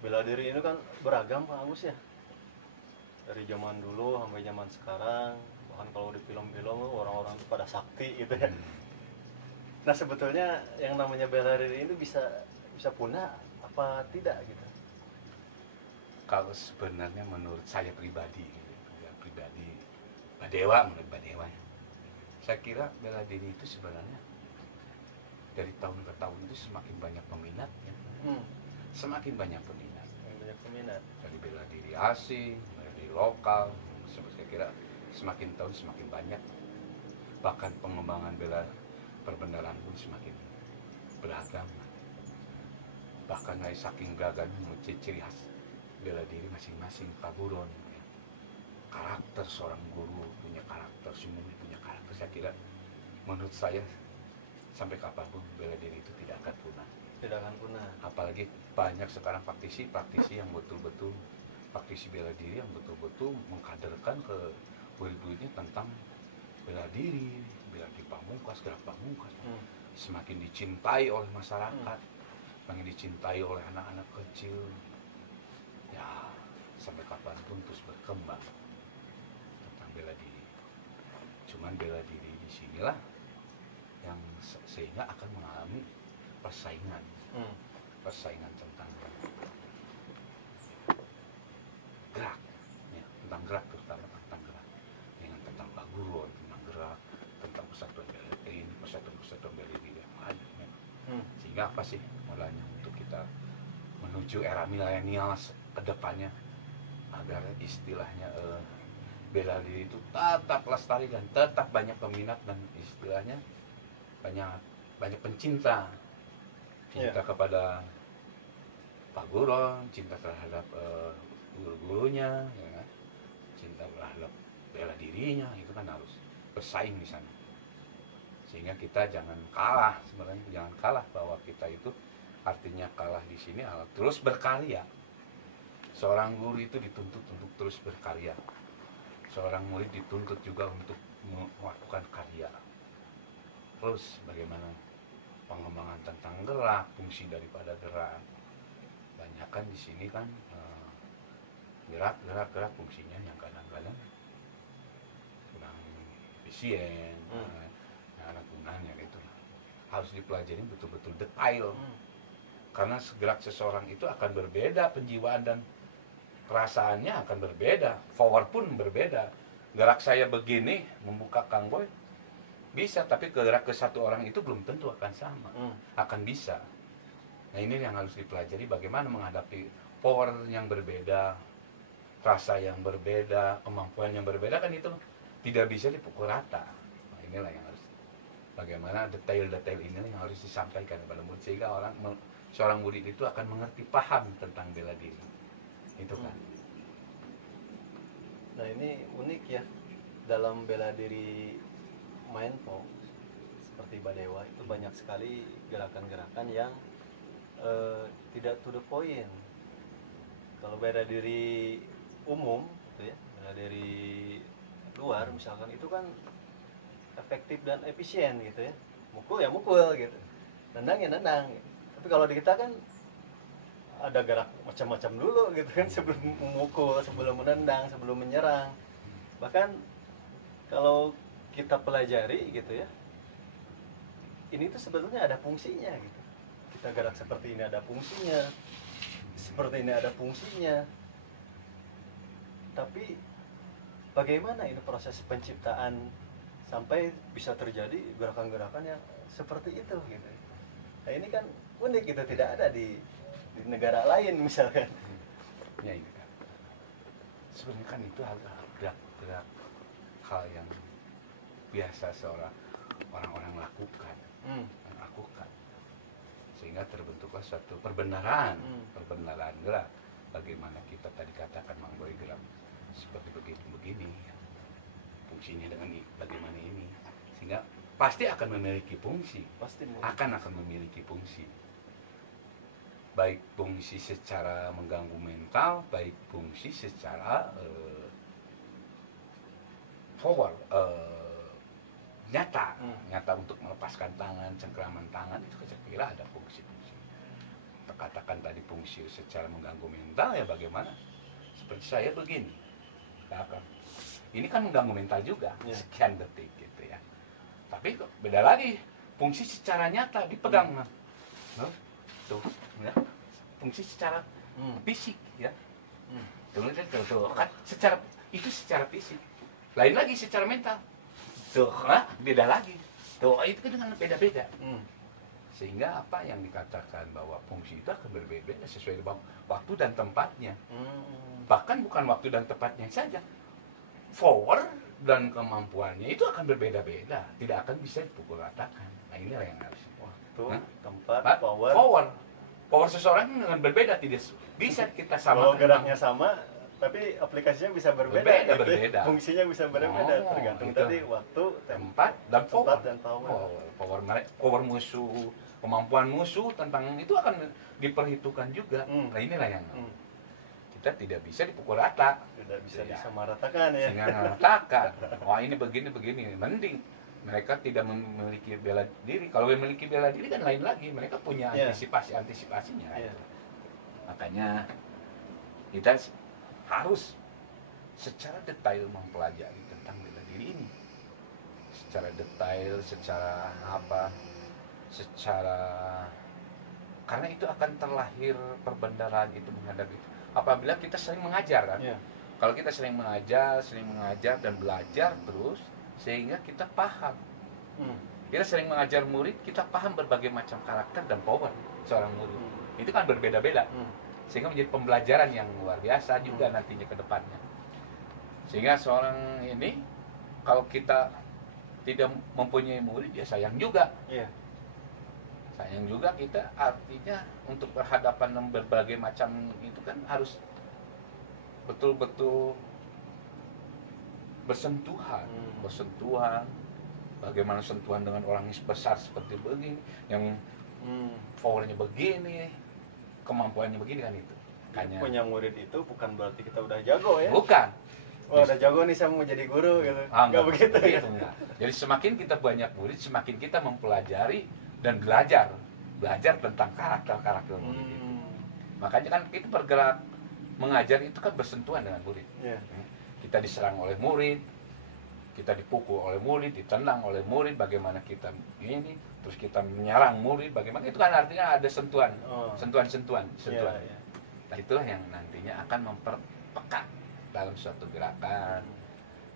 Bela diri ini kan beragam Pak Agus ya, dari zaman dulu sampai zaman sekarang. Bahkan kalau di film-film orang-orang itu pada sakti gitu ya. Nah sebetulnya yang namanya bela diri itu bisa bisa punah apa tidak gitu? Kalau sebenarnya menurut saya pribadi, gitu, ya, pribadi Badewa, menurut Badewa, saya kira bela diri itu sebenarnya dari tahun ke tahun itu semakin banyak peminatnya, semakin banyak peminat. Banyak peminat. Dari bela diri asing, bela diri lokal, saya kira semakin tahun semakin banyak. Bahkan pengembangan bela perbendaharaan pun semakin beragam. Bahkan dari saking beragamnya ciri khas bela diri masing-masing Pak Buron, ya. Karakter seorang guru punya karakter, semua punya karakter. Saya kira menurut saya sampai kapanpun bela diri itu tidak akan punah. Tidak akan punah. Apalagi banyak sekarang praktisi yang betul-betul praktisi bela diri yang betul-betul mengkaderkan ke murid-muridnya tentang bela diri pamungkas, gerak pamungkas. Semakin dicintai oleh masyarakat, semakin dicintai oleh anak-anak kecil. Ya, sampai kapanpun terus berkembang tentang bela diri. Cuman bela diri di sinilah yang sehingga akan mengalami persaingan tentang gerak, ya, tentang gerak, terutama tentang gerak, dengan tentang Pak Buron, tentang gerak, tentang persatuan bela diri ini, persatuan bela diri yang lain, ya. Sehingga apa sih mulanya untuk kita menuju era milenial ke depannya, agar istilahnya bela diri itu tetap lestari dan tetap banyak peminat dan istilahnya banyak pencinta kepada Pak Buron, cinta terhadap guru-gurunya, ya kan? Cinta terhadap bela dirinya, itu kan harus bersaing di sana. Sehingga kita jangan kalah, sebenarnya jangan kalah, bahwa kita itu artinya kalah di sini terus berkarya. Seorang guru itu dituntut untuk terus berkarya. Seorang murid dituntut juga untuk melakukan karya. Terus bagaimana pengembangan tentang gerak, fungsi daripada gerak. Banyak kan di sini kan gerak fungsinya yang kadang-kadang kurang efisien, anak gunanya gitu. Harus dipelajari betul-betul detail. Karena gerak seseorang itu akan berbeda, penjiwaan dan perasaannya akan berbeda, power pun berbeda. Gerak saya begini membuka Kang Boy bisa, tapi gerak ke satu orang itu belum tentu akan sama, akan bisa. Nah ini yang harus dipelajari, bagaimana menghadapi power yang berbeda, rasa yang berbeda, kemampuan yang berbeda, kan itu tidak bisa dipukul rata. Nah inilah yang harus, bagaimana detail-detail ini yang harus disampaikan kepada murid, sehingga seorang murid itu akan mengerti, paham tentang bela diri. Itu kan. Nah ini unik ya, dalam bela diri Mindful seperti Badewa itu banyak sekali gerakan-gerakan yang tidak to the point. Kalau bela diri umum gitu ya, bela diri luar misalkan, itu kan efektif dan efisien gitu ya, mukul ya mukul gitu, nendang ya nendang gitu. Tapi kalau di kita kan ada gerak macam-macam dulu gitu kan, sebelum memukul, sebelum menendang, sebelum menyerang. Bahkan kalau kita pelajari gitu ya, ini tuh sebetulnya ada fungsinya gitu. Kita gerak seperti ini ada fungsinya, seperti ini ada fungsinya. Tapi bagaimana ini proses penciptaan sampai bisa terjadi gerakan-gerakan yang seperti itu gitu. Nah ini kan unik gitu, tidak ada di negara lain misalkan. Ya ini kan, sebenarnya kan itu gerak hal yang biasa orang-orang lakukan, sehingga terbentuklah suatu perbenaran gerak. Bagaimana kita tadi katakan Mang Boy gerak seperti begini, fungsinya dengan bagaimana ini, sehingga pasti akan memiliki fungsi, akan memiliki fungsi, baik fungsi secara mengganggu mental, baik fungsi secara power, nyata untuk melepaskan tangan, cengkraman tangan, itu saya kira ada fungsi-fungsi. katakan tadi fungsi secara mengganggu mental, ya bagaimana? Seperti saya begini, Kakak. Ini kan mengganggu mental juga, sekian detik gitu ya. Tapi kok beda lagi, fungsi secara nyata dipegang, tuh, ya. Fungsi secara fisik, ya. Tuh, kan secara fisik. Lain lagi secara mental. Tuh, beda lagi. Tuh, itu kan dengan beda-beda. Sehingga apa yang dikatakan bahwa fungsi itu akan berbeda sesuai dengan waktu dan tempatnya. Bahkan bukan waktu dan tempatnya saja, power dan kemampuannya itu akan berbeda-beda, tidak akan bisa dipukul ratakan. Nah, inilah yang harus waktu, tempat, power seseorang dengan berbeda, tidak bisa kita samakan. Kalau geraknya sama, tapi aplikasinya bisa berbeda. Berbeda. Fungsinya bisa berbeda, tergantung gitu. tadi waktu, tempat dan power. Power musuh, kemampuan musuh tentang itu akan diperhitungkan juga. Nah, inilah yang kita tidak bisa dipukul rata, tidak bisa disamaratakan ya. Disamaratakan. Wah, ini begini, mending mereka tidak memiliki bela diri. Kalau memiliki bela diri kan lain lagi, mereka punya antisipasinya. Makanya kita harus secara detail mempelajari tentang bela diri ini, secara detail, karena itu akan terlahir perbendaharaan itu menghadapi itu. Apabila kita sering mengajar kan, kalau kita sering mengajar dan belajar terus, sehingga kita paham. Kita sering mengajar murid, kita paham berbagai macam karakter dan power seorang murid. Itu kan berbeda-beda, sehingga menjadi pembelajaran yang luar biasa juga nantinya ke depannya. Sehingga seorang ini, kalau kita tidak mempunyai murid, ya sayang juga. Sayang juga kita, artinya untuk berhadapan dengan berbagai macam itu kan harus betul-betul bersentuhan. Bagaimana sentuhan dengan orang yang besar seperti begini, yang powernya begini, kemampuannya begini kan itu. Punya murid itu bukan berarti kita udah jago ya? Bukan. Wah, udah jago nih saya mau jadi guru gitu. Enggak begitu ya? Jadi semakin kita banyak murid, semakin kita mempelajari dan belajar tentang karakter murid itu. Makanya kan kita bergerak mengajar itu kan bersentuhan dengan murid. Kita diserang oleh murid, kita dipukul oleh murid, ditendang oleh murid, bagaimana kita ini, terus kita menyerang murid, bagaimana itu kan artinya ada sentuhan. Nah, itulah yang nantinya akan memperpekat dalam suatu gerakan,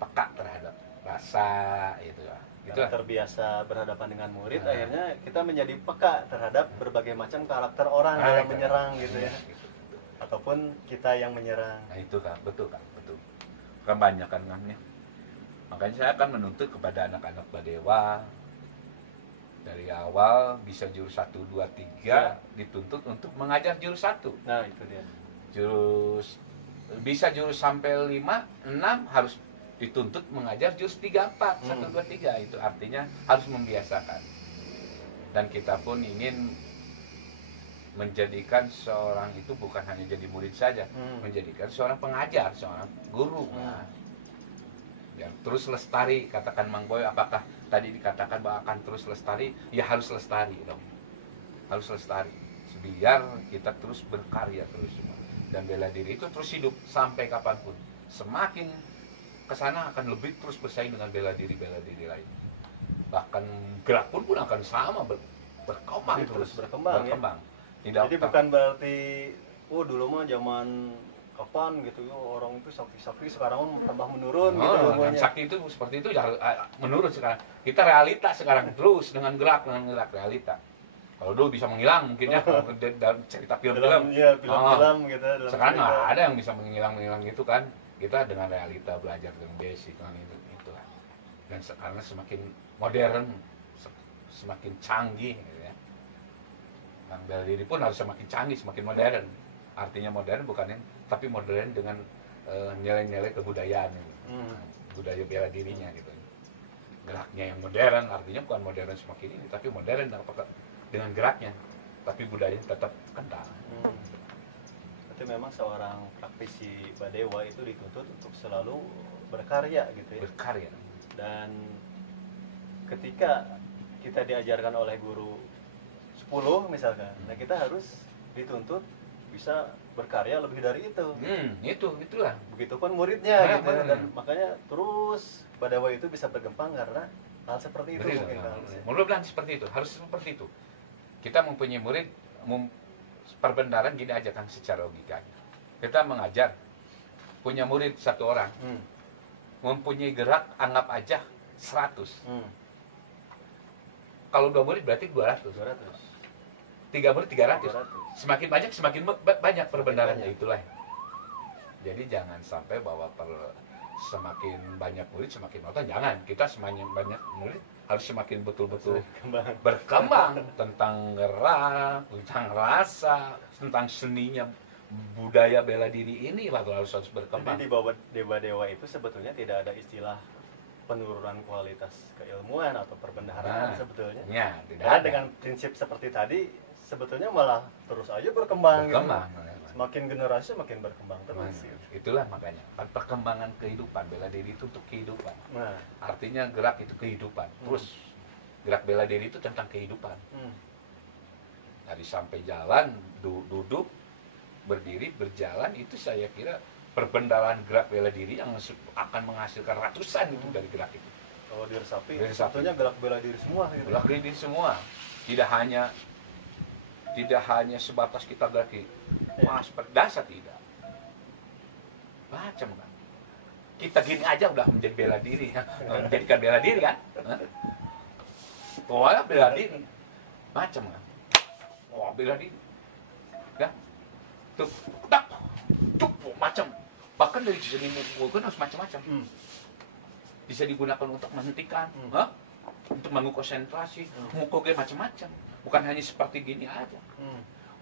peka terhadap rasa itu ya. Karena terbiasa berhadapan dengan murid, akhirnya kita menjadi peka terhadap berbagai macam karakter orang yang menyerang gitu ya. Ataupun kita yang menyerang. Nah, itu kan, betul. Kan banyak kan namanya. Makanya saya akan menuntut kepada anak-anak Badewa dari awal bisa jurus 1, 2, 3 dituntut untuk mengajar jurus 1. Nah, itu dia. Bisa jurus sampai 5, 6 harus dituntut mengajar jurus 3, 4, 1, 2, 3. Itu artinya harus membiasakan. Dan kita pun ingin menjadikan seorang itu bukan hanya jadi murid saja, menjadikan seorang pengajar, seorang guru. Ya, terus lestari, katakan Mang Boy, apakah tadi dikatakan bahwa akan terus lestari? Ya harus lestari dong. Harus lestari. Biar kita terus berkarya terus. Dan bela diri itu terus hidup sampai kapanpun. Semakin kesana akan lebih terus bersaing dengan bela diri lain. Bahkan gerak pun akan sama berkembang terus berkembang. Ya? Jadi bukan berarti dulu mah zaman kapan gitu ya orang itu sakti sekarang tambah menurun gitu. Sakti itu seperti itu ya menurun sekarang. Kita realita sekarang terus dengan gerak realita. Kalau dulu bisa menghilang mungkin ya dalam cerita film-film. Film gitu. Sekarang nggak ada yang bisa menghilang itu kan. Kita dengan realita belajar dengan basic dengan itulah. Dan karena semakin modern, semakin canggih gitu ya. Bela diri pun harus semakin canggih, semakin modern. Artinya modern bukan tapi modern dengan nilai-nilai kebudayaan gitu. Budaya bela dirinya gitu. Geraknya yang modern, artinya bukan modern semakin ini, tapi modern dengan geraknya, tapi budayanya tetap kental. Berarti memang seorang praktisi Badewa itu dituntut untuk selalu berkarya gitu ya. Berkarya. Dan ketika kita diajarkan oleh guru 10 misalkan, nah kita harus dituntut bisa berkarya lebih dari itu. Itulah. Begitupun muridnya Nah, gitu ya. benar. Dan makanya terus Badawa itu bisa berkembang karena hal seperti itu mungkin kan. Mudah-mudahan seperti itu, harus seperti itu. Kita mempunyai murid, perbendaharaan gini aja kan secara logikanya. Kita mengajar, punya murid 1 orang, mempunyai gerak anggap aja 100. Kalau 2 murid berarti 200. 3 murid 300. Semakin banyak semakin banyak perbendaharannya, itulah. Jadi jangan sampai bahwa semakin banyak murid semakin monoton, jangan. Kita semakin banyak murid harus semakin betul-betul berkembang tentang gerak, tentang rasa, tentang seninya budaya bela diri ini harus berkembang. Jadi di Badawa itu sebetulnya tidak ada istilah penurunan kualitas keilmuan atau perbendaharaan sebetulnya. Ya, tidak Karena ada. dengan prinsip seperti tadi sebetulnya malah terus aja berkembang. Gitu. Semakin generasi semakin berkembang terus. Gitu. Itulah makanya perkembangan kehidupan, bela diri itu untuk kehidupan. Nah, Artinya gerak itu kehidupan. Terus gerak bela diri itu tentang kehidupan. Dari sampai jalan, duduk, berdiri, berjalan, itu saya kira perbendaharaan gerak bela diri yang akan menghasilkan ratusan itu dari gerak itu. kalau diresapi, Diresapi. sebetulnya gerak bela diri semua. Gitu. Gerak bela diri semua. Tidak hanya sebatas kita gerak mas berdasar, tidak. Macam kan. Kita gini aja udah menjadi bela diri, menjadikan bela diri kan. Pokoknya bela diri. Macam kan. Wah, bela diri. Ya. Tuh, tak, cukup macam. Bahkan dari sisi mukul harus macam-macam. Bisa digunakan untuk menghentikan, untuk mengukur konsentrasi, mukul kayak macam-macam. Bukan hanya seperti gini aja.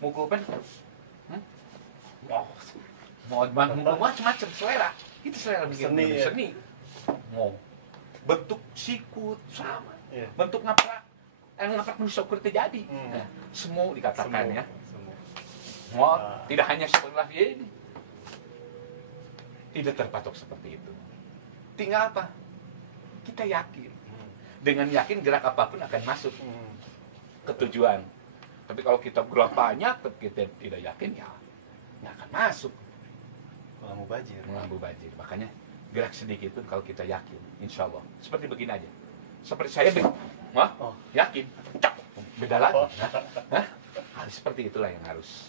Mukul kan, mau mukul macam-macam selera. Itu selera bikin seni. Mau bentuk sikut sama, bentuk ngaprak, ngaprak manusia ukur terjadi. Nah, semua dikatakan ya. Mau tidak hanya seperti ini. Tidak terpatok seperti itu. Tinggal apa? Kita yakin. Dengan yakin gerak apapun akan masuk ke tujuan. Tapi kalau kita gerak banyak, tapi kita tidak yakin, ya nggak akan masuk. Melambu Bajir. Makanya gerak sedikit pun kalau kita yakin, insya Allah. Seperti begini aja. Seperti saya yakin. Cak, beda lagi. Harus seperti itulah yang harus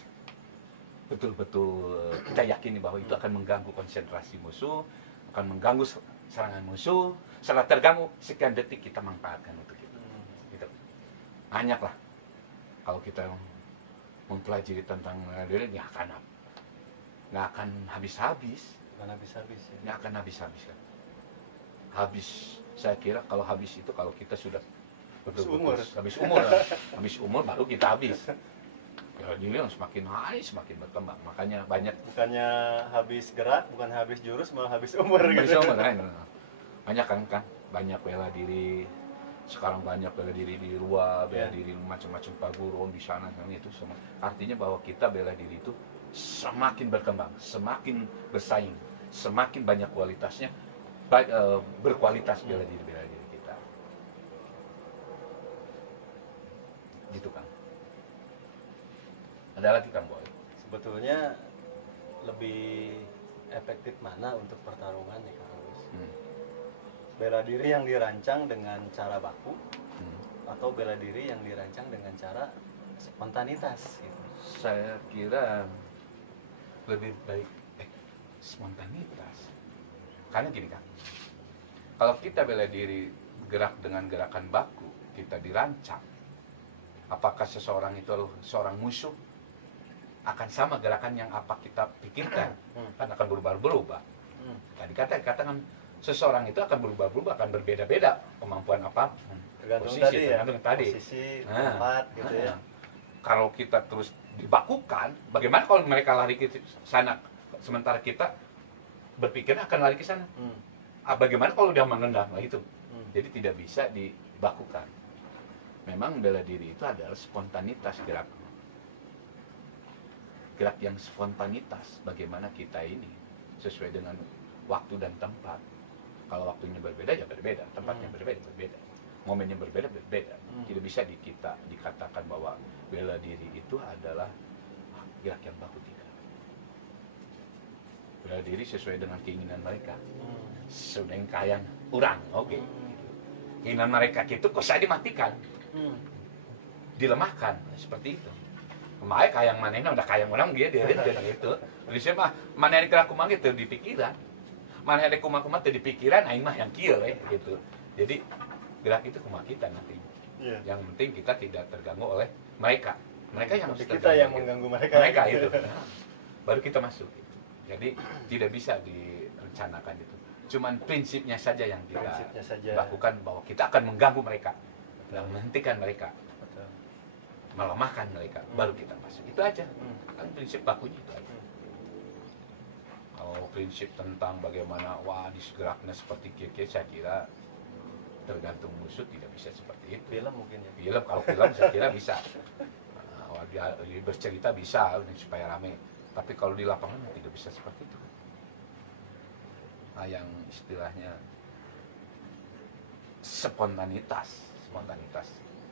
betul-betul kita yakini bahwa itu akan mengganggu konsentrasi musuh, akan mengganggu serangan musuh. Setelah terganggu, sekian detik kita manfaatkan untuk itu. Gitu. Banyak lah. Kalau kita mempelajari tentang diri, nggak akan habis-habis. Nggak akan habis-habis kan. Saya kira kalau habis itu kalau kita sudah habis umur baru kita habis. Bela diri yang semakin hari semakin berkembang, makanya banyak. Bukannya habis gerak, bukan habis jurus, malah habis umur. Habis umur kan. Banyak kan, banyak bela diri. Sekarang banyak bela diri di luar, bela diri macam-macam perguruan di sana itu semua. Artinya bahwa kita bela diri itu semakin berkembang, semakin bersaing, semakin banyak kualitasnya, berkualitas bela diri kita. Gitu kan. Ada lagi kan Boy? Sebetulnya lebih efektif mana untuk pertarungan nih Kang Agus? Bela diri yang dirancang dengan cara baku atau bela diri yang dirancang dengan cara spontanitas gitu? Saya kira lebih baik spontanitas. Karena gini kan, kalau kita bela diri gerak dengan gerakan baku, kita dirancang, apakah seseorang itu seorang musuh akan sama gerakan yang apa kita pikirkan, kan akan berubah-ubah. Tadi katakan seseorang itu akan berubah-ubah, akan berbeda-beda kemampuan apapun. Tergantung tadi. Posisi, tempat gitu ya. Kalau kita terus dibakukan, bagaimana kalau mereka lari ke sana, sementara kita berpikir akan lari ke sana? Bagaimana kalau dia menendang? Nah itu. Jadi tidak bisa dibakukan. Memang bela diri itu adalah spontanitas gerak yang spontanitas. Bagaimana kita ini sesuai dengan waktu dan tempat. Kalau waktunya berbeda ya berbeda, tempatnya berbeda, momennya berbeda. Tidak bisa kita dikatakan bahwa bela diri itu adalah gerak yang baku tidak. Bela diri sesuai dengan keinginan mereka. Sudah kayang urang, oke. Keinginan mereka itu kok saya dimatikan, dilemahkan seperti itu. Kemarin kayang manehna udah kayang orang dia gitu. Jadi saya mah mana yang gerak kumang itu di pikiran, mana yang kumang-kumang itu di pikiran, aing mah yang kieu gitu. Jadi gerak itu kumang kita nanti. Yang penting kita tidak terganggu oleh mereka. Mereka yang harus kita yang mengganggu mereka. Mereka itu. Baru kita masuk. Jadi tidak bisa direncanakan itu. Cuman prinsipnya saja yang kita lakukan, bahwa kita akan mengganggu mereka, dan menghentikan mereka, melemahkan mereka, baru kita masuk. Itu aja. Kan prinsip bakunya itu aja. Kalau prinsip tentang bagaimana disgeraknya seperti kira-kira, saya kira tergantung musuh, tidak bisa seperti itu. Film mungkin ya. Film, kalau film saya kira bisa. Bercerita bisa supaya rame. Tapi kalau di lapangan tidak bisa seperti itu. Nah, yang istilahnya spontanitas.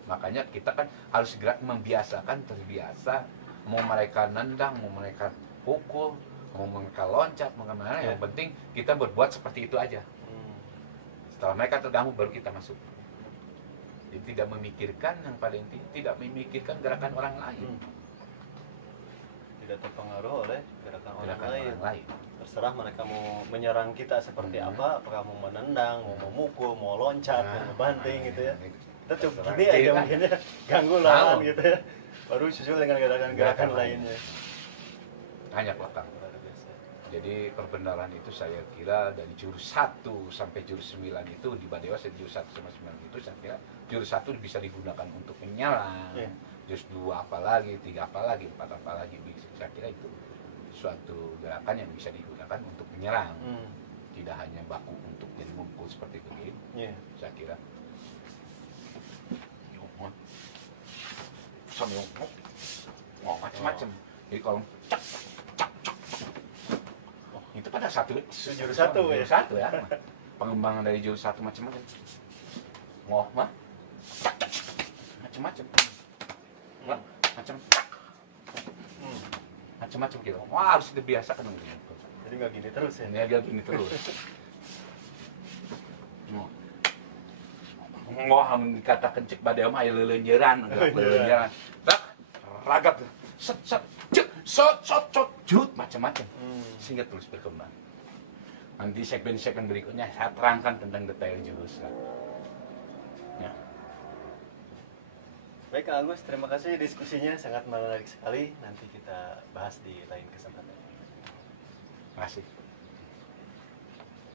Makanya kita kan harus gerak membiasakan, terbiasa. Mau mereka nendang, mau mereka pukul, mau mereka loncat, mau kemana, yang penting kita berbuat seperti itu aja. Setelah mereka terganggu, baru kita masuk. Jadi tidak memikirkan, yang paling penting tidak memikirkan gerakan orang lain. Tidak terpengaruh oleh gerakan orang lain. Terserah mereka mau menyerang kita seperti apa, apakah mau menendang, mau memukul, mau loncat, mau membanting gitu ya. Kita coba gini aja mungkin ya, ganggu lawan gitu ya. Baru susul dengan gerakan-gerakan lainnya. Hanya belakang. Jadi perbenaran itu saya kira dari jurus 1 sampai jurus 9 itu di Badewa, jurus 1 sampai 9 itu saya kira jurus 1 bisa digunakan untuk menyerang. Jurus 2 apalagi, 3 apalagi, 4 apalagi, saya kira itu suatu gerakan yang bisa digunakan untuk menyerang. Tidak hanya baku untuk jadi mukul seperti begitu. Saya kira macam-macam. Jadi kalau itu pada jurus satu ya. Pengembangan dari jurus 1 macam-macam. Macam-macam. Macam-macam gitu. Wah, harus dibiasakan gitu. Jadi nggak gini terus ya? Nggak gini terus. Dikatakan cek badai mah aya leuleunjeuran, tak ragap set macam-macam. Sehingga terus berkembang. Nanti segmen-segmen berikutnya saya terangkan tentang detail jurus. Ya. Baik Kang Agus, terima kasih diskusinya sangat menarik sekali. Nanti kita bahas di lain kesempatan. Terima kasih.